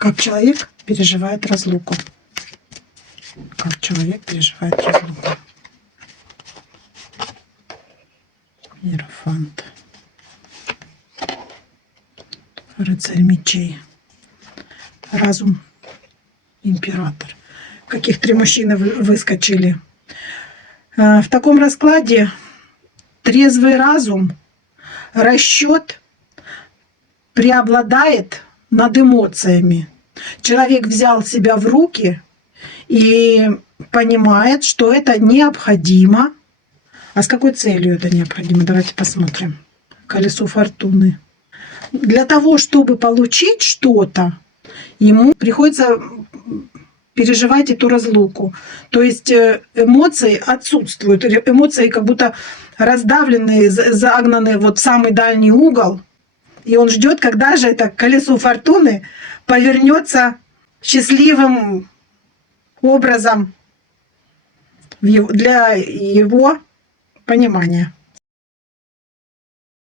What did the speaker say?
Как человек переживает разлуку. Как человек переживает разлуку. Иерофант. Рыцарь мечей. Разум. Император. Каких 3 мужчины выскочили. В таком раскладе трезвый разум, расчет преобладает над эмоциями. Человек взял себя в руки и понимает, что это необходимо. А с какой целью это необходимо? Давайте посмотрим. Колесо фортуны. Для того, чтобы получить что-то, ему приходится переживать эту разлуку. То есть эмоции отсутствуют. Эмоции как будто раздавленные, загнаны вот в самый дальний угол. И он ждет, когда же это колесо фортуны повернется счастливым образом для его понимания.